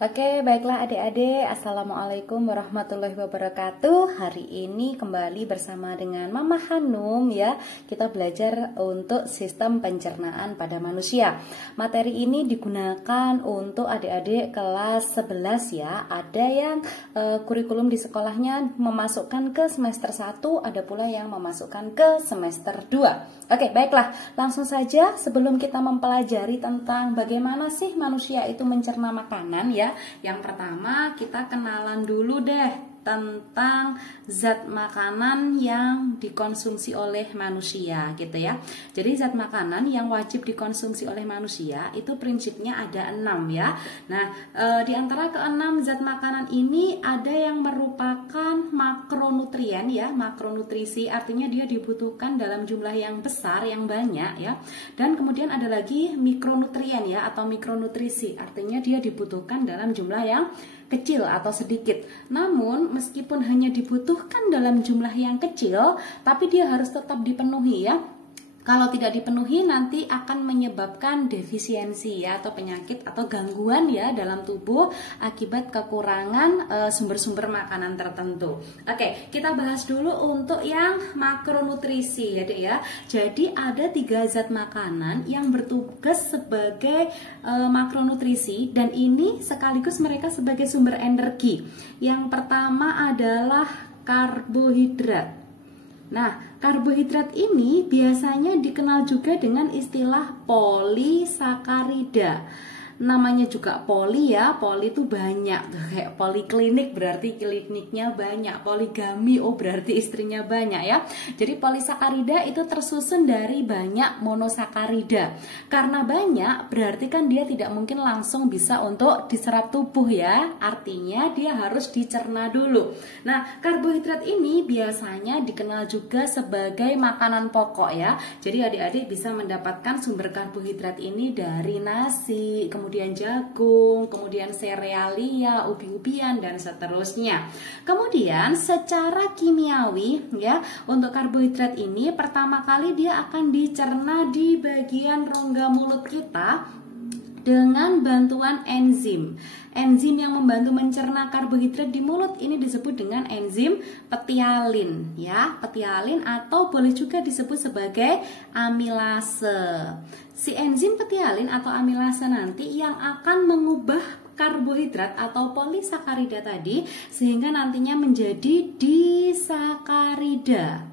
Oke, baiklah adik-adik. Assalamualaikum warahmatullahi wabarakatuh. Hari ini kembali bersama dengan Mama Hanum ya. Kita belajar untuk sistem pencernaan pada manusia. Materi ini digunakan untuk adik-adik kelas 11 ya. Ada yang kurikulum di sekolahnya memasukkan ke semester 1, ada pula yang memasukkan ke semester 2. Oke, baiklah. Langsung saja sebelum kita mempelajari tentang bagaimana sih manusia itu mencerna makanan ya. Yang pertama kita kenalan dulu deh tentang zat makanan yang dikonsumsi oleh manusia gitu ya. Jadi zat makanan yang wajib dikonsumsi oleh manusia itu prinsipnya ada 6 ya. Nah, di antara ke-6 zat makanan ini ada yang merupakan makronutrien ya, makronutrisi artinya dia dibutuhkan dalam jumlah yang besar, yang banyak ya. Dan kemudian ada lagi mikronutrien ya atau mikronutrisi artinya dia dibutuhkan dalam jumlah yang kecil atau sedikit. Namun meskipun hanya dibutuhkan dalam jumlah yang kecil, tapi dia harus tetap dipenuhi ya. Kalau tidak dipenuhi nanti akan menyebabkan defisiensi ya atau penyakit atau gangguan ya dalam tubuh akibat kekurangan sumber-sumber makanan tertentu. Oke, kita bahas dulu untuk yang makronutrisi ya Dek ya. Jadi ada 3 zat makanan yang bertugas sebagai makronutrisi dan ini sekaligus mereka sebagai sumber energi. Yang pertama adalah karbohidrat. Nah, karbohidrat ini biasanya dikenal juga dengan istilah polisakarida. Namanya juga poli ya, poli itu banyak, kayak poliklinik berarti kliniknya banyak, poligami oh berarti istrinya banyak ya. Jadi polisakarida itu tersusun dari banyak monosakarida. Karena banyak berarti kan dia tidak mungkin langsung bisa untuk diserap tubuh ya, artinya dia harus dicerna dulu. Nah, karbohidrat ini biasanya dikenal juga sebagai makanan pokok ya. Jadi adik-adik bisa mendapatkan sumber karbohidrat ini dari nasi, kemudian jagung, kemudian serealia, ubi-ubian dan seterusnya. Kemudian secara kimiawi ya, untuk karbohidrat ini pertama kali dia akan dicerna di bagian rongga mulut kita dengan bantuan enzim. Enzim yang membantu mencerna karbohidrat di mulut ini disebut dengan enzim petialin ya, petialin atau boleh juga disebut sebagai amilase. Si enzim petialin atau amilase nanti yang akan mengubah karbohidrat atau polisakarida tadi sehingga nantinya menjadi disakarida.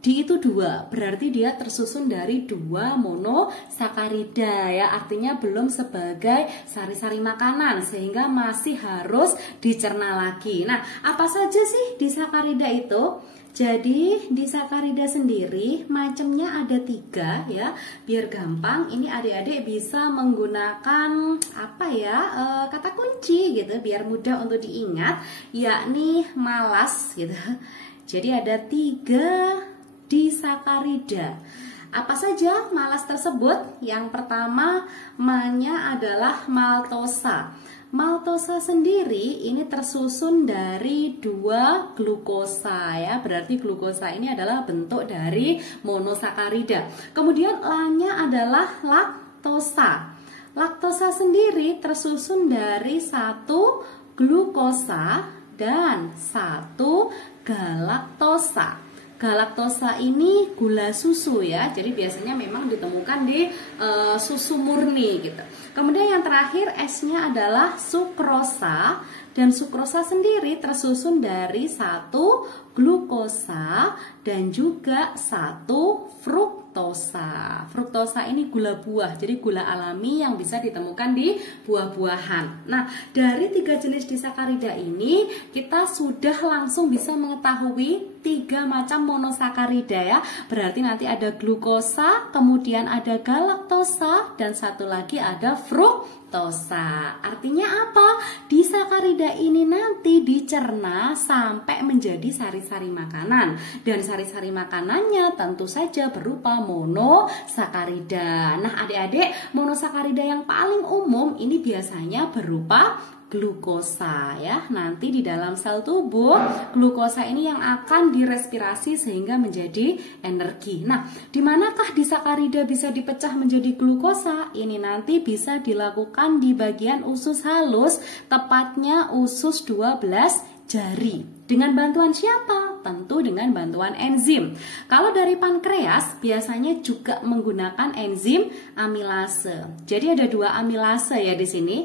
Di itu 2, berarti dia tersusun dari 2 monosakarida ya, artinya belum sebagai sari-sari makanan sehingga masih harus dicerna lagi. Nah, apa saja sih disakarida itu? Jadi disakarida sendiri macamnya ada 3 ya. Biar gampang ini adik-adik bisa menggunakan apa ya, kata kunci gitu biar mudah untuk diingat, yakni malas gitu. Jadi ada 3 disakarida. Apa saja malas tersebut? Yang pertama malnya adalah maltosa. Maltosa sendiri ini tersusun dari 2 glukosa ya. Berarti glukosa ini adalah bentuk dari monosakarida. Kemudian La-nya adalah laktosa. Laktosa sendiri tersusun dari 1 glukosa dan 1 galaktosa. Galaktosa ini gula susu ya, jadi biasanya memang ditemukan di susu murni gitu. Kemudian yang terakhir S-nya adalah sukrosa, dan sukrosa sendiri tersusun dari 1 glukosa dan juga 1 fruktosa. Fruktosa ini gula buah, jadi gula alami yang bisa ditemukan di buah-buahan. Nah, dari 3 jenis disakarida ini kita sudah langsung bisa mengetahui 3 macam monosakarida ya. Berarti nanti ada glukosa, kemudian ada galaktosa, dan satu lagi ada fruktosa. Artinya apa? Disakarida ini nanti dicerna sampai menjadi sari-sari makanan. Dan sari-sari makanannya tentu saja berupa monosakarida. Nah adik-adik, monosakarida yang paling umum ini biasanya berupa glukosa ya. Nanti di dalam sel tubuh glukosa ini yang akan direspirasi sehingga menjadi energi. Nah, di manakah disakarida bisa dipecah menjadi glukosa? Ini nanti bisa dilakukan di bagian usus halus, tepatnya usus 12 jari. Dengan bantuan siapa? Tentu dengan bantuan enzim. Kalau dari pankreas biasanya juga menggunakan enzim amilase. Jadi ada 2 amilase ya di sini.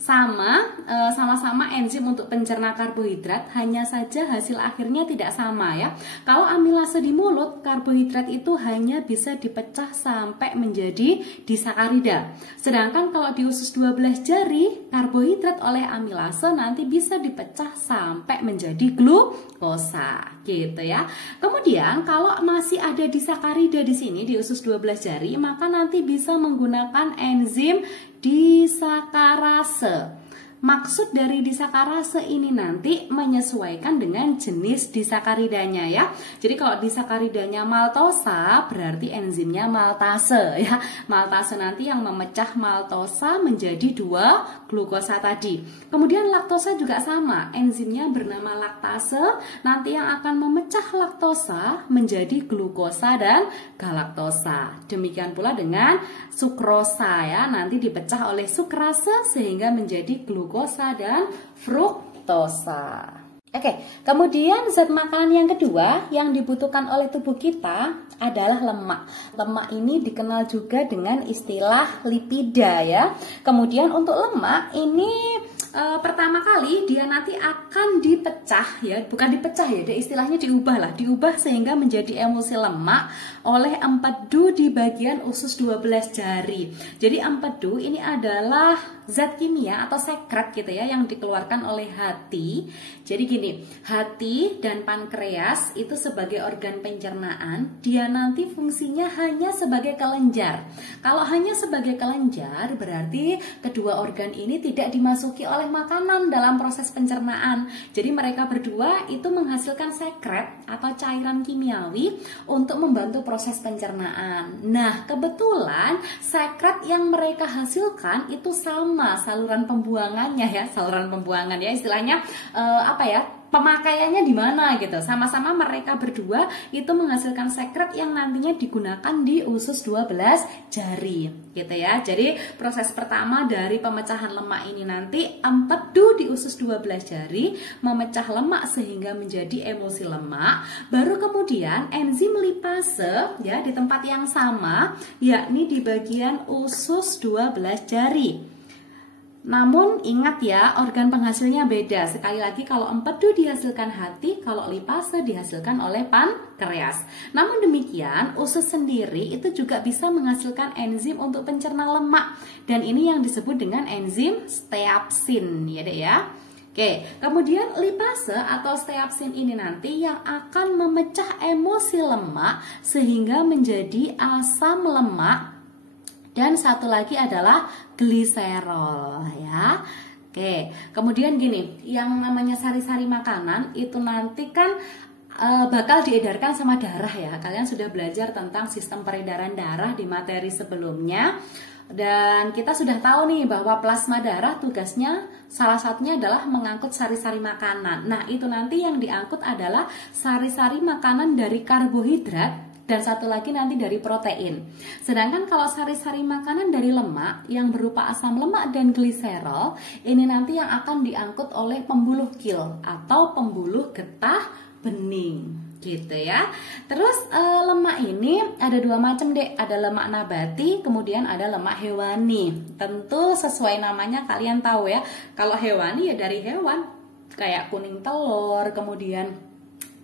Sama-sama enzim untuk pencerna karbohidrat, hanya saja hasil akhirnya tidak sama ya. Kalau amilase di mulut, karbohidrat itu hanya bisa dipecah sampai menjadi disakarida. Sedangkan kalau di usus 12 jari, karbohidrat oleh amilase nanti bisa dipecah sampai menjadi glukosa gitu ya. Kemudian kalau masih ada disakarida di sini di usus 12 jari, maka nanti bisa menggunakan enzim disakarase. Maksud dari disakarase ini nanti menyesuaikan dengan jenis disakaridanya ya. Jadi kalau disakaridanya maltosa berarti enzimnya maltase ya. Maltase nanti yang memecah maltosa menjadi 2 glukosa tadi. Kemudian laktosa juga sama, enzimnya bernama laktase nanti yang akan memecah laktosa menjadi glukosa dan galaktosa. Demikian pula dengan sukrosa ya, nanti dipecah oleh sukrase sehingga menjadi glukosa dan fruktosa. Oke, kemudian zat makanan yang kedua yang dibutuhkan oleh tubuh kita adalah lemak. Lemak ini dikenal juga dengan istilah lipida ya. Kemudian untuk lemak ini pertama kali dia nanti akan dipecah ya, bukan dipecah ya, dia istilahnya diubah sehingga menjadi emulsi lemak oleh empedu di bagian usus 12 jari. Jadi empedu ini adalah zat kimia atau sekret gitu ya yang dikeluarkan oleh hati. Jadi gini, hati dan pankreas itu sebagai organ pencernaan, dia nanti fungsinya hanya sebagai kelenjar. Kalau hanya sebagai kelenjar berarti kedua organ ini tidak dimasuki oleh makanan dalam proses pencernaan. Jadi mereka berdua itu menghasilkan sekret atau cairan kimiawi untuk membantu proses pencernaan. Nah, kebetulan sekret yang mereka hasilkan itu sama saluran pembuangannya ya, istilahnya pemakaiannya di mana gitu. Sama-sama mereka berdua itu menghasilkan sekret yang nantinya digunakan di usus 12 jari gitu ya. Jadi proses pertama dari pemecahan lemak ini nanti empedu di usus 12 jari memecah lemak sehingga menjadi emulsi lemak. Baru kemudian enzim lipase ya di tempat yang sama, yakni di bagian usus 12 jari. Namun ingat ya, organ penghasilnya beda. Sekali lagi, kalau empedu dihasilkan hati, kalau lipase dihasilkan oleh pankreas. Namun demikian, usus sendiri itu juga bisa menghasilkan enzim untuk pencerna lemak. Dan ini yang disebut dengan enzim steapsin ya dek ya. Oke, kemudian lipase atau steapsin ini nanti yang akan memecah emulsi lemak sehingga menjadi asam lemak. Dan satu lagi adalah gliserol ya. Oke, kemudian gini, yang namanya sari-sari makanan itu nanti kan bakal diedarkan sama darah ya. Kalian sudah belajar tentang sistem peredaran darah di materi sebelumnya. Dan kita sudah tahu nih bahwa plasma darah tugasnya salah satunya adalah mengangkut sari-sari makanan. Nah, itu nanti yang diangkut adalah sari-sari makanan dari karbohidrat dan satu lagi nanti dari protein. Sedangkan kalau sari-sari makanan dari lemak yang berupa asam lemak dan gliserol, ini nanti yang akan diangkut oleh pembuluh kil atau pembuluh getah bening gitu ya. Terus lemak ini ada 2 macam dek, ada lemak nabati, kemudian ada lemak hewani. Tentu sesuai namanya kalian tahu ya, kalau hewani ya dari hewan kayak kuning telur, kemudian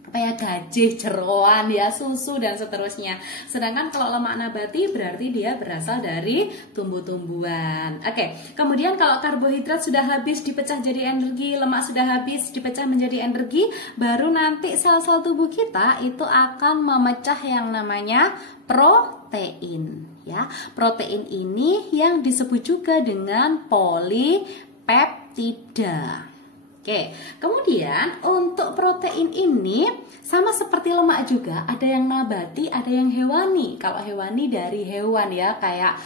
kayak gajih, jeroan ya, susu dan seterusnya. Sedangkan kalau lemak nabati berarti dia berasal dari tumbuh-tumbuhan. Oke, kemudian kalau karbohidrat sudah habis dipecah jadi energi, lemak sudah habis dipecah menjadi energi, baru nanti sel-sel tubuh kita itu akan memecah yang namanya protein ya. Protein ini yang disebut juga dengan polipeptida. Oke, kemudian untuk protein ini sama seperti lemak juga, ada yang nabati, ada yang hewani. Kalau hewani dari hewan ya, kayak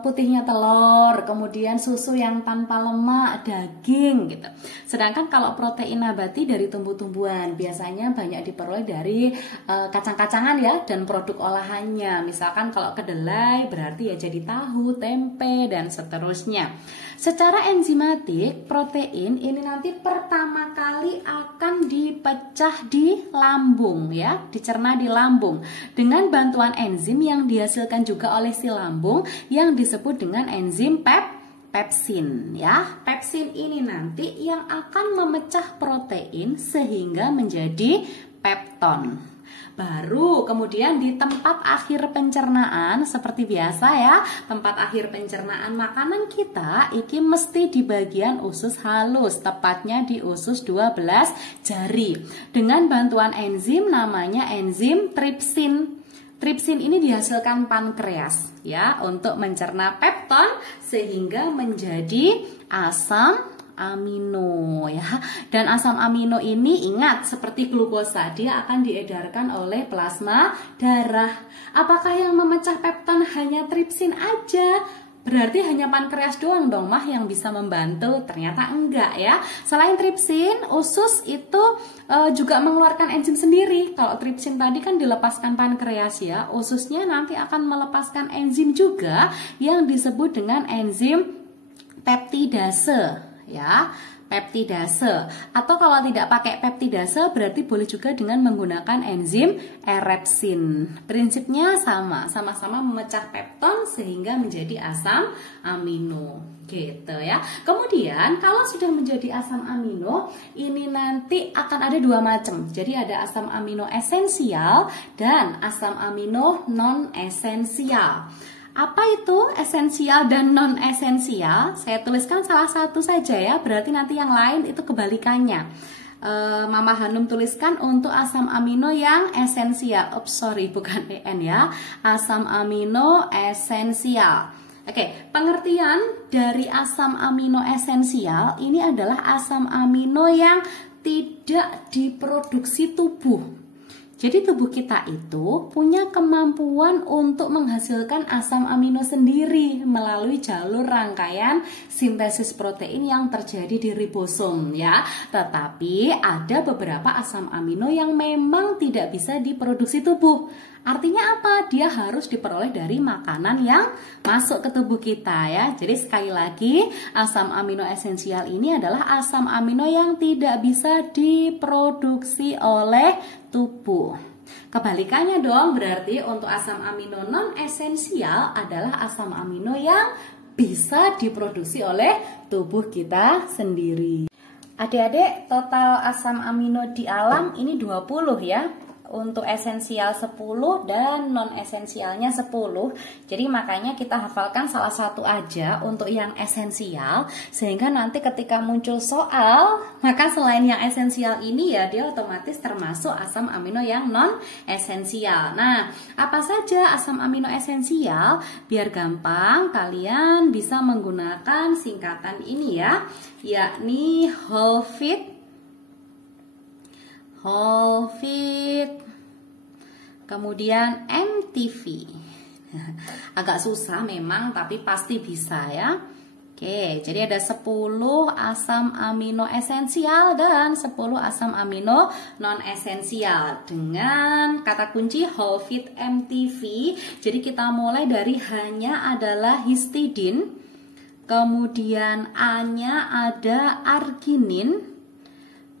putihnya telur, kemudian susu yang tanpa lemak, daging gitu. Sedangkan kalau protein nabati dari tumbuh-tumbuhan biasanya banyak diperoleh dari kacang-kacangan ya dan produk olahannya. Misalkan kalau kedelai berarti ya jadi tahu, tempe dan seterusnya. Secara enzimatik, protein ini nanti pertama kali akan dipecah di lambung ya, dicerna di lambung dengan bantuan enzim yang dihasilkan juga oleh si lambung yang disebut dengan enzim pepsin ya. Pepsin ini nanti yang akan memecah protein sehingga menjadi pepton. Baru kemudian di tempat akhir pencernaan seperti biasa ya, tempat akhir pencernaan makanan kita iki mesti di bagian usus halus, tepatnya di usus 12 jari. Dengan bantuan enzim namanya enzim tripsin. Tripsin ini dihasilkan pankreas ya untuk mencerna pepton sehingga menjadi asam amino ya. Dan asam amino ini ingat seperti glukosa, dia akan diedarkan oleh plasma darah. Apakah yang memecah pepton hanya tripsin aja? Berarti hanya pankreas doang dong mah yang bisa membantu? Ternyata enggak ya. Selain tripsin, usus itu juga mengeluarkan enzim sendiri. Kalau tripsin tadi kan dilepaskan pankreas ya, ususnya nanti akan melepaskan enzim juga yang disebut dengan enzim peptidase ya, peptidase. Atau kalau tidak pakai peptidase berarti boleh juga dengan menggunakan enzim erepsin. Prinsipnya sama-sama memecah pepton sehingga menjadi asam amino gitu ya. Kemudian kalau sudah menjadi asam amino ini nanti akan ada dua macam. Jadi ada asam amino esensial dan asam amino non esensial. Apa itu esensial dan non esensial? Saya tuliskan salah satu saja ya, berarti nanti yang lain itu kebalikannya. Mama Hanum tuliskan untuk asam amino yang esensial. Bukan EN ya. Asam amino esensial. Oke, pengertian dari asam amino esensial ini adalah asam amino yang tidak diproduksi tubuh. Jadi tubuh kita itu punya kemampuan untuk menghasilkan asam amino sendiri melalui jalur rangkaian sintesis protein yang terjadi di ribosom ya. Tetapi ada beberapa asam amino yang memang tidak bisa diproduksi tubuh. Artinya apa? Dia harus diperoleh dari makanan yang masuk ke tubuh kita ya. Jadi sekali lagi, asam amino esensial ini adalah asam amino yang tidak bisa diproduksi oleh tubuh. Kebalikannya dong, berarti untuk asam amino non esensial adalah asam amino yang bisa diproduksi oleh tubuh kita sendiri. Adik-adik, total asam amino di alam ini 20 ya. Untuk esensial 10 dan non esensialnya 10. Jadi makanya kita hafalkan salah satu aja untuk yang esensial, sehingga nanti ketika muncul soal, maka selain yang esensial ini ya dia otomatis termasuk asam amino yang non esensial. Nah, apa saja asam amino esensial? Biar gampang kalian bisa menggunakan singkatan ini ya, yakni whole feed, kemudian MTV. Agak susah memang, tapi pasti bisa ya. Oke, jadi ada 10 asam amino esensial dan 10 asam amino non esensial dengan kata kunci whole feed MTV. Jadi kita mulai dari H-nya adalah histidin, kemudian A-nya ada arginin,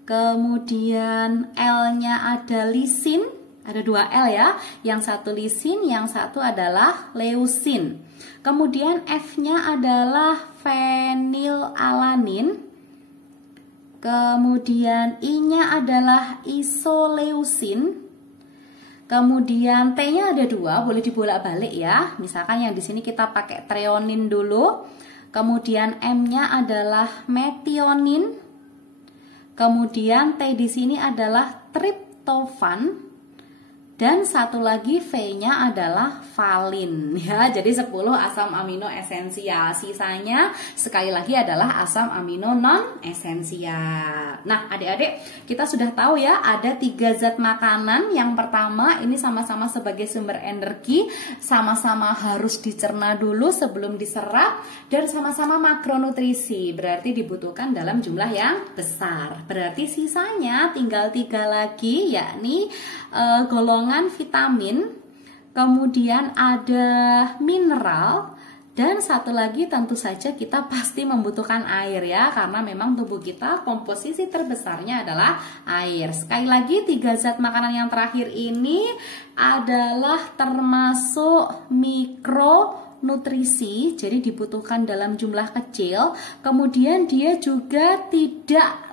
kemudian L-nya ada lisin, ada 2 L ya, yang satu lisin, yang satu adalah leusin. Kemudian F-nya adalah fenilalanin, kemudian I-nya adalah isoleusin, kemudian T-nya ada 2, boleh dibolak-balik ya. Misalkan yang di sini kita pakai treonin dulu, kemudian M-nya adalah metionin. Kemudian T di sini adalah triptofan. dan satu lagi V-nya adalah valin ya. Jadi 10 asam amino esensial. Sisanya sekali lagi adalah asam amino non esensial. Nah, adik-adik, kita sudah tahu ya ada 3 zat makanan. Yang pertama ini sama-sama sebagai sumber energi, sama-sama harus dicerna dulu sebelum diserap, dan sama-sama makronutrisi, berarti dibutuhkan dalam jumlah yang besar. Berarti sisanya tinggal 3 lagi, yakni golongan vitamin, kemudian ada mineral, dan satu lagi tentu saja kita pasti membutuhkan air ya, karena memang tubuh kita komposisi terbesarnya adalah air. Sekali lagi 3 zat makanan yang terakhir ini adalah termasuk mikronutrisi, jadi dibutuhkan dalam jumlah kecil. Kemudian dia juga tidak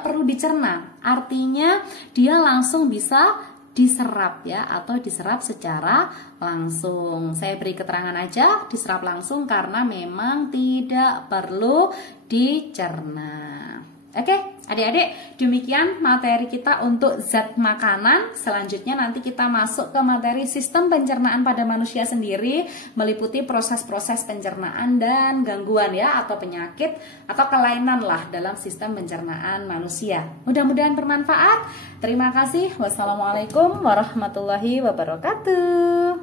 perlu dicerna. Artinya dia langsung bisa diserap ya, atau diserap secara langsung. Saya beri keterangan aja, diserap langsung karena memang tidak perlu dicerna. Oke, adik-adik, demikian materi kita untuk zat makanan. Selanjutnya nanti kita masuk ke materi sistem pencernaan pada manusia sendiri, meliputi proses-proses pencernaan dan gangguan ya, atau penyakit atau kelainan lah dalam sistem pencernaan manusia. Mudah-mudahan bermanfaat. Terima kasih. Wassalamualaikum warahmatullahi wabarakatuh.